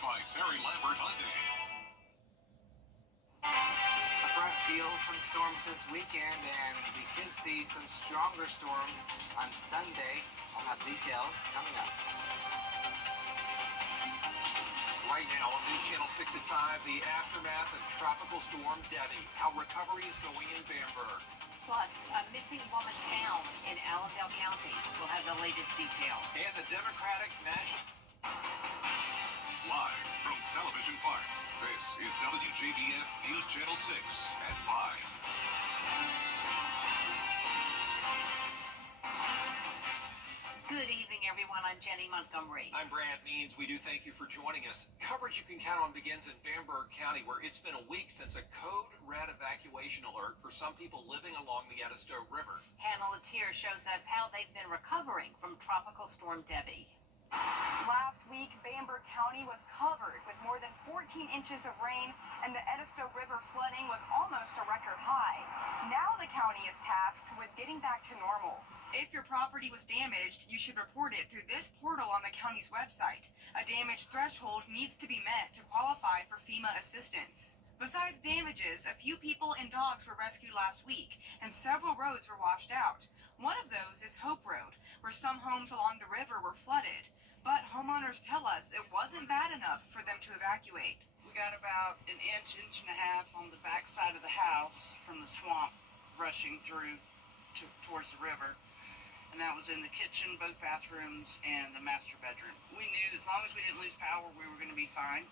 by Terry Lambert Hyundai. The front feels some storms this weekend, and we could see some stronger storms on Sunday. I'll have details coming up. Right now on News Channel 6 at 5, the aftermath of Tropical Storm Debbie. How recovery is going in Bamberg. Plus, a missing woman found in Allendale County. We'll have the latest details. And the Democratic National... Live from Television Park, this is WJBF News Channel 6 at 5. Good evening, everyone. I'm Jenny Montgomery. I'm Brad Means. We do thank you for joining us. Coverage you can count on begins in Bamberg County, where it's been a week since a code red evacuation alert for some people living along the Edisto River. Hannah Latier shows us how they've been recovering from Tropical Storm Debbie. Last week, Bamberg County was covered with more than 14 inches of rain, and the Edisto River flooding was almost a record high. Now the county is tasked with getting back to normal. If your property was damaged, you should report it through this portal on the county's website. A damage threshold needs to be met to qualify for FEMA assistance. Besides damages, a few people and dogs were rescued last week, and several roads were washed out. One of those is Hope Road, where some homes along the river were flooded. But homeowners tell us it wasn't bad enough for them to evacuate. We got about an inch and a half on the back side of the house from the swamp rushing through towards the river. And that was in the kitchen, both bathrooms, and the master bedroom. We knew as long as we didn't lose power, we were going to be fine.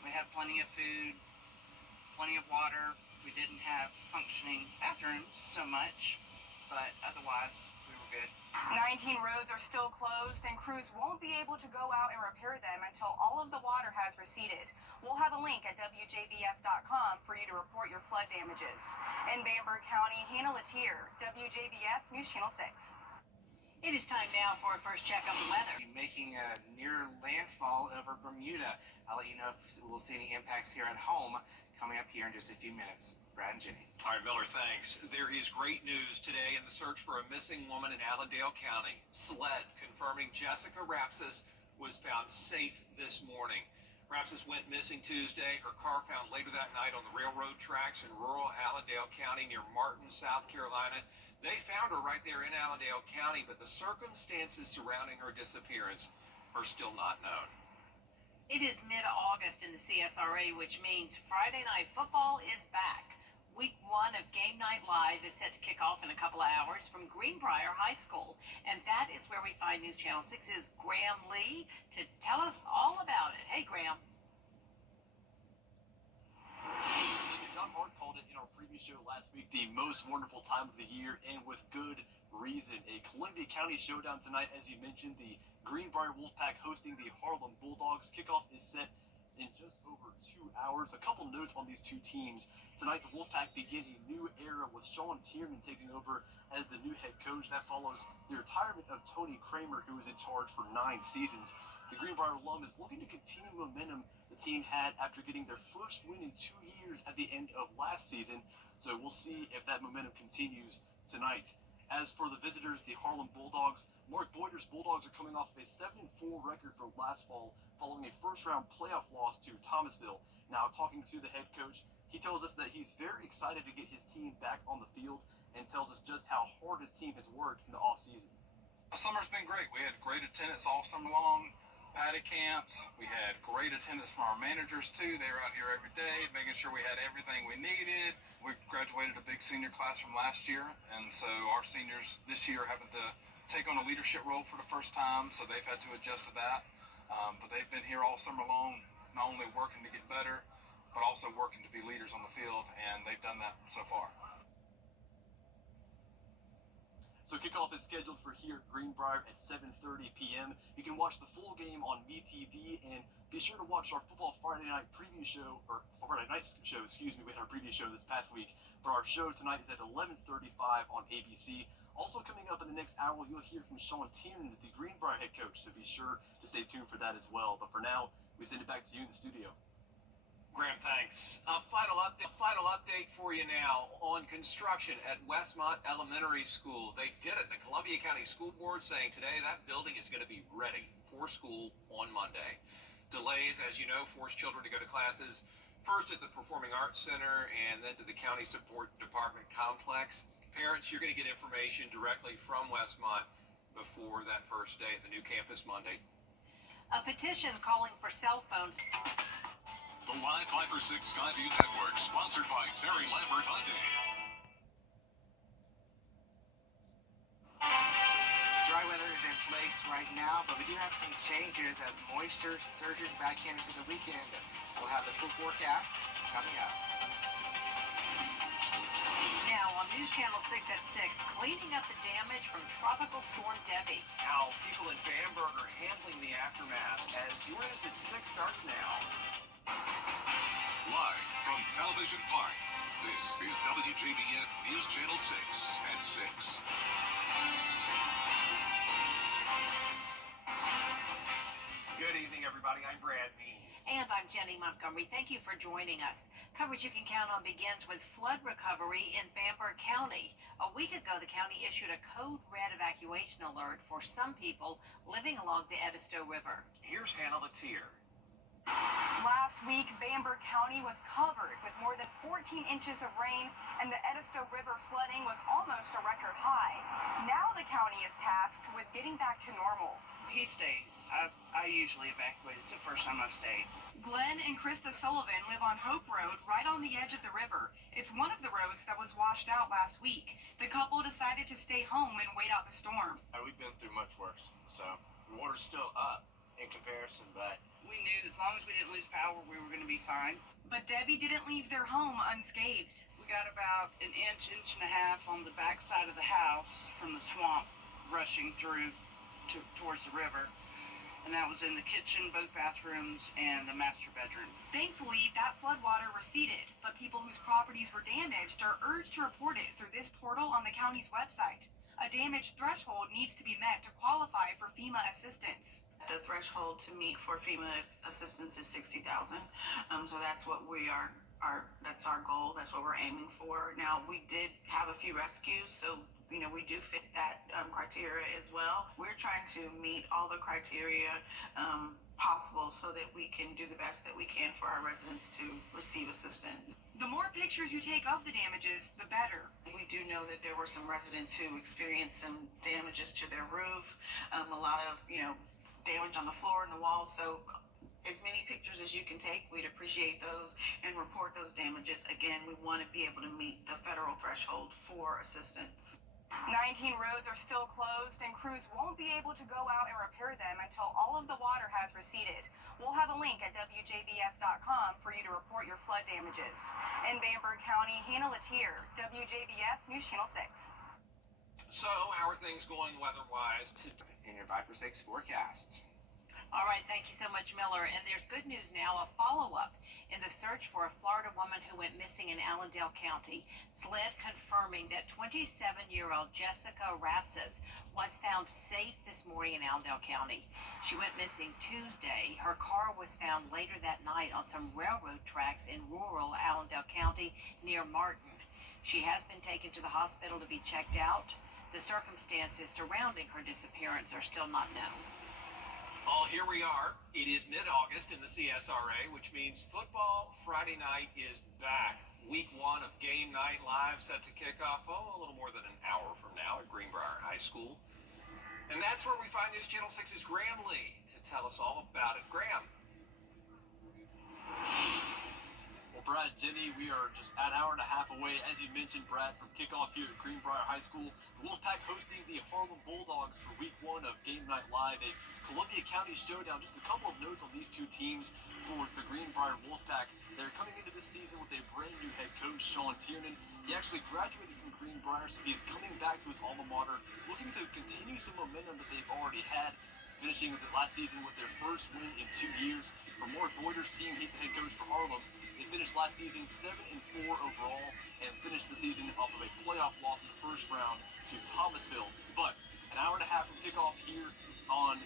We had plenty of food, plenty of water. We didn't have functioning bathrooms so much, but otherwise, we were good. 19 roads are still closed, and crews won't be able to go out and repair them until all of the water has receded. We'll have a link at WJBF.com for you to report your flood damages. In Bamberg County, Hannah Latier, WJBF News Channel 6. It is time now for a first check of the weather. Making a near landfall over Bermuda. I'll let you know if we'll see any impacts here at home coming up here in just a few minutes. Brad and Jenny. All right, Miller, thanks. There is great news today in the search for a missing woman in Allendale County. SLED confirming Jessica Rapsis was found safe this morning. Rapsis went missing Tuesday. Her car found later that night on the railroad tracks in rural Allendale County near Martin, South Carolina. They found her right there in Allendale County, but the circumstances surrounding her disappearance are still not known. It is mid-August in the CSRA, which means Friday Night Football is back. Week 1 of Game Night Live is set to kick off in a couple of hours from Greenbrier High School. And that is where we find News Channel 6's Graham Lee to tell us all about it. Hey, Graham. John Hart called it in our previous show last week the most wonderful time of the year, and with good reason. A Columbia County showdown tonight, as you mentioned, the Greenbrier Wolfpack hosting the Harlem Bulldogs. Kickoff is set in just over 2 hours. A couple notes on these two teams. Tonight, the Wolfpack begin a new era with Sean Tiernan taking over as the new head coach. That follows the retirement of Tony Kramer, who was in charge for 9 seasons. The Greenbrier alum is looking to continue momentum the team had after getting their first win in 2 years at the end of last season. So we'll see if that momentum continues tonight. As for the visitors, the Harlem Bulldogs, Mark Boyder's Bulldogs are coming off a 7-4 record from last fall following a first-round playoff loss to Thomasville. Now, talking to the head coach, he tells us that he's very excited to get his team back on the field and tells us just how hard his team has worked in the offseason. The summer's been great. We had great attendance all summer long. Paddy camps. We had great attendance from our managers too. They were out here every day, making sure we had everything we needed. We graduated a big senior class from last year, and so our seniors this year are having to take on a leadership role for the first time, so they've had to adjust to that. But they've been here all summer long, not only working to get better, but also working to be leaders on the field, and they've done that so far. So kickoff is scheduled for here at Greenbrier at 7:30 p.m. You can watch the full game on MeTV, and be sure to watch our Football Friday Night preview show, or Friday Night show, excuse me. We had our preview show this past week, but our show tonight is at 11:35 on ABC. Also coming up in the next hour, you'll hear from Sean Tiernan, the Greenbrier head coach, so be sure to stay tuned for that as well. But for now, we send it back to you in the studio. Graham, thanks. A final update for you now on construction at Westmont Elementary School. They did it. The Columbia County School Board saying today that building is going to be ready for school on Monday. Delays, as you know, forced children to go to classes first at the Performing Arts Center and then to the County Support Department complex. Parents, you're going to get information directly from Westmont before that first day at the new campus Monday. A petition calling for cell phones. The Live 5 for 6 Skyview Network, sponsored by Terry Lambert Hyundai. Dry weather is in place right now, but we do have some changes as moisture surges back into the weekend. We'll have the full forecast coming up. Now on News Channel 6 at 6, cleaning up the damage from Tropical Storm Debbie. How people in Bamberg are handling the aftermath as Your News at 6 starts now. Live from Television Park, this is WJBF News Channel 6 at 6. Good evening, everybody. I'm Brad Means. And I'm Jenny Montgomery. Thank you for joining us. Coverage you can count on begins with flood recovery in Bamberg County. A week ago, the county issued a code red evacuation alert for some people living along the Edisto River. Here's Hannah Latier. Last week, Bamberg County was covered with more than 14 inches of rain, and the Edisto River flooding was almost a record high. Now the county is tasked with getting back to normal. He stays. I usually evacuate. It's the first time I've stayed. Glenn and Krista Sullivan live on Hope Road, right on the edge of the river. It's one of the roads that was washed out last week. The couple decided to stay home and wait out the storm. We've been through much worse, so the water's still up in comparison, but We knew as long as we didn't lose power, we were going to be fine. But Debbie didn't leave their home unscathed. We got about an inch and a half on the back side of the house from the swamp rushing through towards the river. And that was in the kitchen, both bathrooms, and the master bedroom. Thankfully, that floodwater receded, but people whose properties were damaged are urged to report it through this portal on the county's website. A damage threshold needs to be met to qualify for FEMA assistance. The threshold to meet for FEMA assistance is $60,000. So that's what we are. That's our goal. That's what we're aiming for. Now, we did have a few rescues, so we do fit that criteria as well. We're trying to meet all the criteria possible so that we can do the best that we can for our residents to receive assistance. The more pictures you take of the damages, the better. We do know that there were some residents who experienced some damages to their roof, a lot of, damage on the floor and the walls. So as many pictures as you can take, we'd appreciate those and report those damages. Again, we want to be able to meet the federal threshold for assistance. 19 roads are still closed, and crews won't be able to go out and repair them until all of the water has receded. We'll have a link at WJBF.com for you to report your flood damages. In Bamberg County, Hannah Latier, WJBF News Channel 6. So, how are things going weather-wise today? In your 5 for 6 forecast. All right, thank you so much, Miller. And there's good news now, a follow-up in the search for a Florida woman who went missing in Allendale County. SLED confirming that 27-year-old Jessica Rapsis was found safe this morning in Allendale County. She went missing Tuesday. Her car was found later that night on some railroad tracks in rural Allendale County near Martin. She has been taken to the hospital to be checked out. The circumstances surrounding her disappearance are still not known. Oh, here we are. It is mid-August in the CSRA, which means football Friday night is back. Week 1 of Game Night Live set to kick off, a little more than an hour from now at Greenbrier High School. And that's where we find News Channel 6's Graham Lee to tell us all about it. Graham. Well, Brad, Jenny, we are just an hour and a half away, as you mentioned, Brad, from kickoff here at Greenbrier High School. The Wolfpack hosting the Harlem Bulldogs for Week 1 of Game Night Live, a Columbia County showdown. Just a couple of notes on these two teams for the Greenbrier Wolfpack. They're coming into this season with a brand new head coach, Sean Tiernan. He actually graduated from Greenbrier, so he's coming back to his alma mater, looking to continue some momentum that they've already had, finishing with the last season with their first win in 2 years. For Mark Boyder's team, he's the head coach for Harlem. They finished last season 7-4 overall and finished the season off of a playoff loss in the first round to Thomasville. But an hour and a half from kickoff here on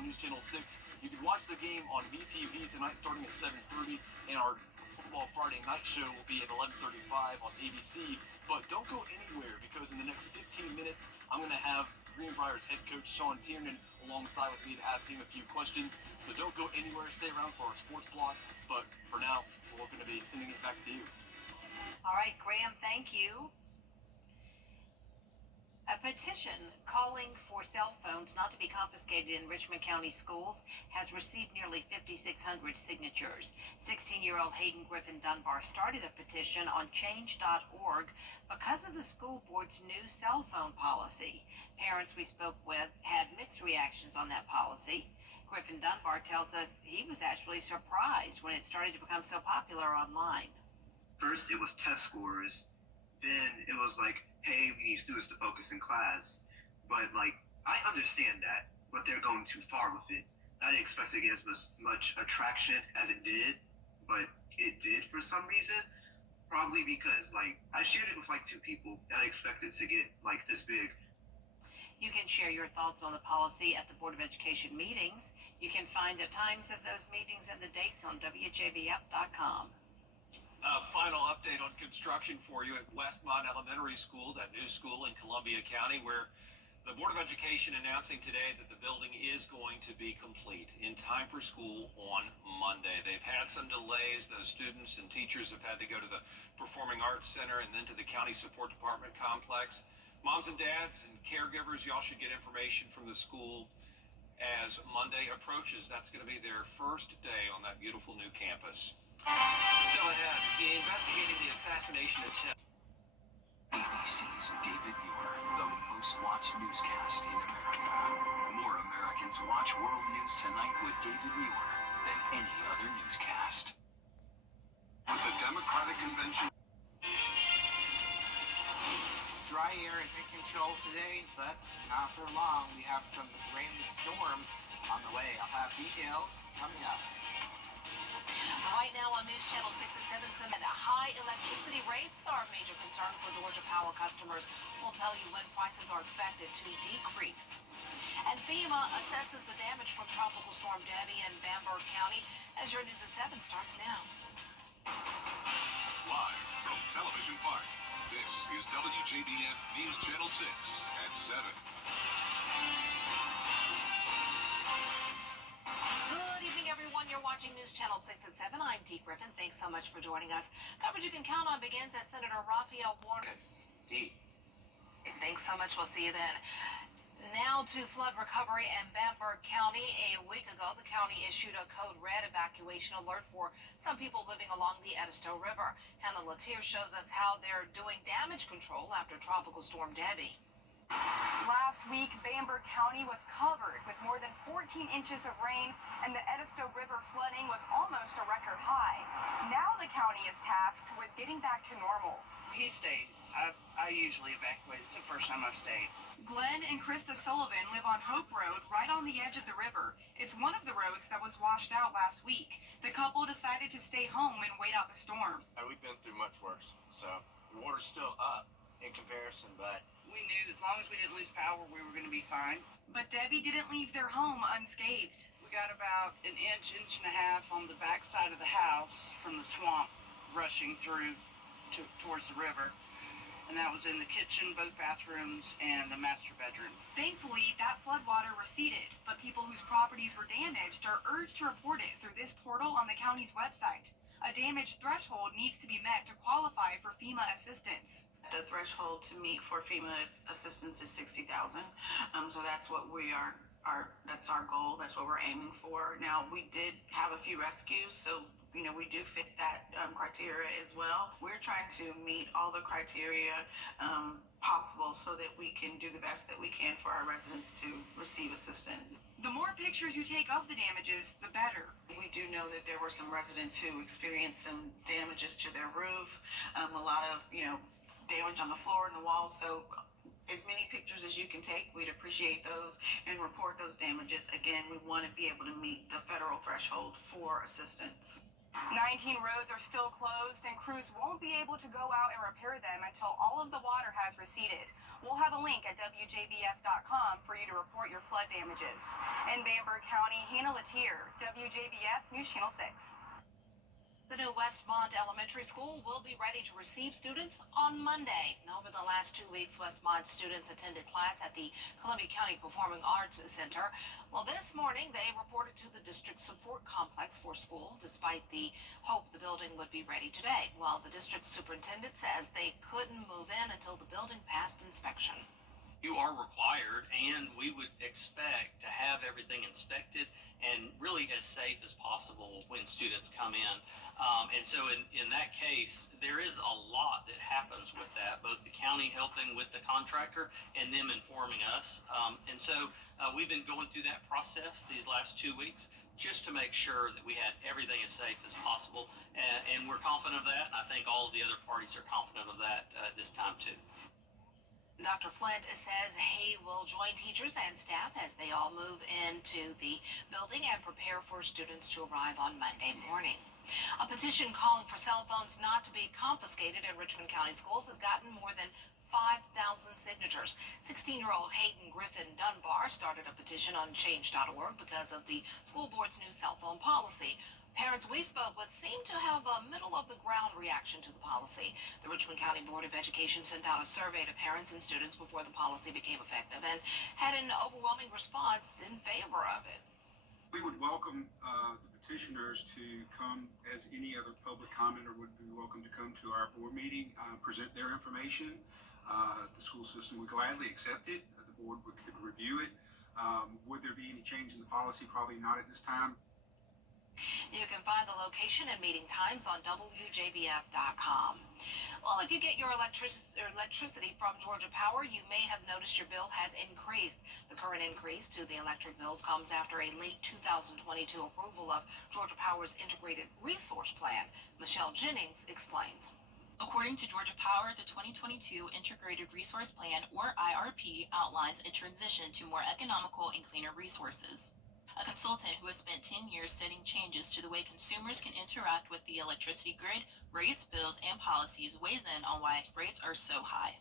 News Channel 6. You can watch the game on VTV tonight starting at 7:30, and our Football Friday night show will be at 11:35 on ABC. But don't go anywhere, because in the next 15 minutes, I'm going to have Greenbrier's head coach Sean Tiernan alongside with me to ask him a few questions. So don't go anywhere, stay around for our sports blog. But for now, we're going to be sending it back to you. All right, Graham, thank you. A petition calling for cell phones not to be confiscated in Richmond County schools has received nearly 5,600 signatures. 16-year-old Hayden Griffin Dunbar started a petition on change.org because of the school board's new cell phone policy. Parents we spoke with had mixed reactions on that policy. Griffin Dunbar tells us he was actually surprised when it started to become so popular online. First, it was test scores. Then it was like, hey, we need students to focus in class. But, like, I understand that, but they're going too far with it. I didn't expect it to get as much attraction as it did, but it did for some reason. Probably because, like, I shared it with, like, 2 people, and I expected it to get, like, this big. You can share your thoughts on the policy at the Board of Education meetings. You can find the times of those meetings and the dates on WJBF.com. A final update on construction for you at Westmont Elementary School, that new school in Columbia County, where the Board of Education announcing today that the building is going to be complete in time for school on Monday. They've had some delays. Those students and teachers have had to go to the Performing Arts Center and then to the County Support Department complex. Moms and dads and caregivers, y'all should get information from the school as Monday approaches. That's going to be their first day on that beautiful new campus. Still ahead, investigating the assassination attempt. ABC's David Muir, the most watched newscast in America. More Americans watch World News Tonight with David Muir than any other newscast. With the Democratic Convention. Dry air is in control today, but not for long. We have some rain and storms on the way. I'll have details coming up. Right now on News Channel 6 and 7, the high electricity rates are a major concern for Georgia Power customers. We'll tell you when prices are expected to decrease. And FEMA assesses the damage from Tropical Storm Debbie in Bamberg County as your News at 7 starts now. Live from Television Park, this is WJBF News Channel 6 at 7. Good evening, everyone. You're watching News Channel 6 at 7. I'm Dee Griffin. Thanks so much for joining us. Coverage you can count on begins as Senator Raphael Warnock. D. Thanks so much. We'll see you then. Now to flood recovery in Bamberg County. A week ago, the county issued a code red evacuation alert for some people living along the Edisto River. Hannah Latier shows us how they're doing damage control after Tropical Storm Debbie. Last week, Bamberg County was covered with more than 14 inches of rain, and the Edisto River flooding was almost a record high. Now the county is tasked with getting back to normal. He stays. I usually evacuate. It's the first time I've stayed. Glenn and Krista Sullivan live on Hope Road, right on the edge of the river. It's one of the roads that was washed out last week. The couple decided to stay home and wait out the storm. We've been through much worse, so the water's still up in comparison, but We knew as long as we didn't lose power, we were going to be fine. But Debbie didn't leave their home unscathed. We got about an inch and a half on the back side of the house from the swamp rushing through towards the river. And that was in the kitchen, both bathrooms, and the master bedroom. Thankfully, that floodwater receded, but people whose properties were damaged are urged to report it through this portal on the county's website. A damage threshold needs to be met to qualify for FEMA assistance. The threshold to meet for FEMA assistance is $60,000. So that's what we are. That's our goal. That's what we're aiming for. Now, we did have a few rescues, so we do fit that criteria as well. We're trying to meet all the criteria possible so that we can do the best that we can for our residents to receive assistance. The more pictures you take of the damages, the better. We do know that there were some residents who experienced some damages to their roof, a lot of, damage on the floor and the walls. So as many pictures as you can take, we'd appreciate those and report those damages. Again, we want to be able to meet the federal threshold for assistance. 19 roads are still closed, and crews won't be able to go out and repair them until all of the water has receded. We'll have a link at WJBF.com for you to report your flood damages. In Bamberg County, Hannah Latier, WJBF News Channel 6. The new Westmont Elementary School will be ready to receive students on Monday. Over the last 2 weeks, Westmont students attended class at the Columbia County Performing Arts Center. Well, this morning they reported to the district support complex for school, despite the hope the building would be ready today. Well, the district superintendent says they couldn't move in until the building passed inspection. You are required, and we would expect to have everything inspected and really as safe as possible when students come in. And so in that case, there is a lot that happens with that, both the county helping with the contractor and them informing us. And so we've been going through that process these last 2 weeks just to make sure that we had everything as safe as possible. And we're confident of that, and I think all of the other parties are confident of that this time too. Dr. Flint says he will join teachers and staff as they all move into the building and prepare for students to arrive on Monday morning. A petition calling for cell phones not to be confiscated in Richmond County schools has gotten more than 5,000 signatures. 16-year-old Hayden Griffin Dunbar started a petition on change.org because of the school board's new cell phone policy. Parents we spoke with seem to have a middle-of-the-ground reaction to the policy. The Richmond County Board of Education sent out a survey to parents and students before the policy became effective and had an overwhelming response in favor of it. We would welcome the petitioners to come as any other public commenter would be welcome to come to our board meeting, present their information. The school system would gladly accept it. The board could review it. Would there be any change in the policy? Probably not at this time. You can find the location and meeting times on WJBF.com. Well, if you get your electricity from Georgia Power, you may have noticed your bill has increased. The current increase to the electric bills comes after a late 2022 approval of Georgia Power's Integrated Resource Plan. Michelle Jennings explains. According to Georgia Power, the 2022 Integrated Resource Plan, or IRP, outlines a transition to more economical and cleaner resources. A consultant who has spent 10 years studying changes to the way consumers can interact with the electricity grid, rates, bills, and policies weighs in on why rates are so high.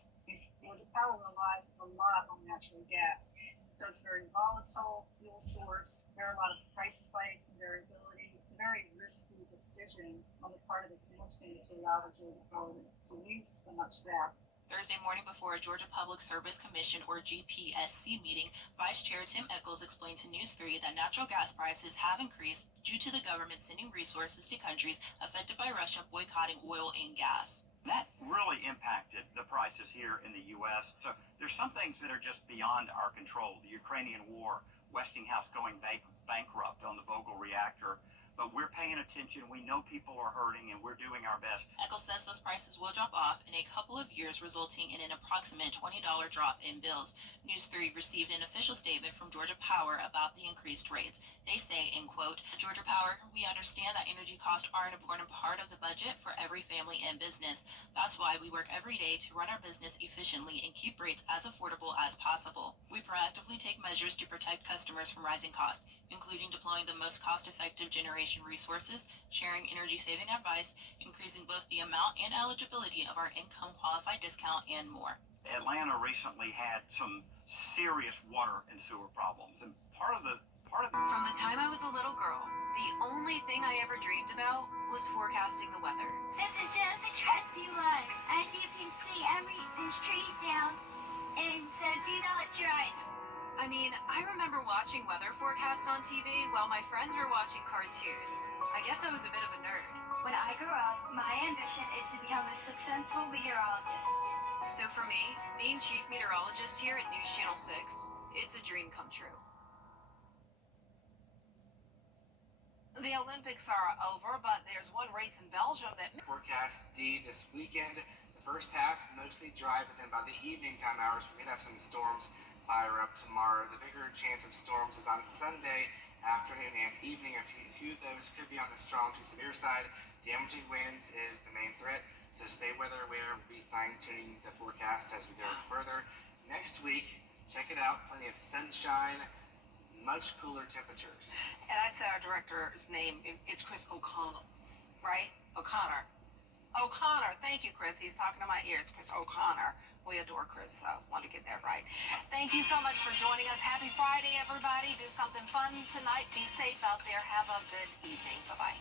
Georgia Power relies a lot on natural gas, so it's a very volatile fuel source. There are a lot of price spikes and variability. It's a very risky decision on the part of the commission to allow the Georgia Power to use so much gas. Thursday morning before a Georgia Public Service Commission or GPSC meeting, Vice Chair Tim Echols explained to News 3 that natural gas prices have increased due to the government sending resources to countries affected by Russia boycotting oil and gas. That really impacted the prices here in the U.S. So there's some things that are just beyond our control. The Ukrainian war, Westinghouse going bankrupt on the Vogtle reactor. But we're paying attention. We know people are hurting, and we're doing our best. Echols says those prices will drop off in a couple of years, resulting in an approximate $20 drop in bills. News 3 received an official statement from Georgia Power about the increased rates. They say, in quote, Georgia Power, we understand that energy costs are an important part of the budget for every family and business. That's why we work every day to run our business efficiently and keep rates as affordable as possible. We proactively take measures to protect customers from rising costs, including deploying the most cost-effective generation resources, sharing energy-saving advice, increasing both the amount and eligibility of our income-qualified discount, and more. Atlanta recently had some serious water and sewer problems, and part of the From the time I was a little girl, the only thing I ever dreamed about was forecasting the weather. This is Jennifer Trexie Live. I see a pink tree, everything's trees down, and so do not drive. I mean, I remember watching weather forecasts on TV while my friends were watching cartoons. I guess I was a bit of a nerd. When I grow up, my ambition is to become a successful meteorologist. So for me, being chief meteorologist here at News Channel 6, it's a dream come true. The Olympics are over, but there's one race in Belgium that... Forecast D this weekend. The first half mostly dry, but then by the evening time hours, we could have some storms fire up tomorrow. The bigger chance of storms is on Sunday afternoon and evening. A few of those could be on the strong to severe side. Damaging winds is the main threat, so stay weather aware. We'll be fine-tuning the forecast as we go further. Next week, check it out, plenty of sunshine, much cooler temperatures. And I said our director's name is Chris O'Connell, right? O'Connor. Thank you, Chris. He's talking to my ears. Chris O'Connor. We adore Chris, so want to get that right. Thank you so much for joining us. Happy Friday, everybody. Do something fun tonight. Be safe out there. Have a good evening. Bye-bye.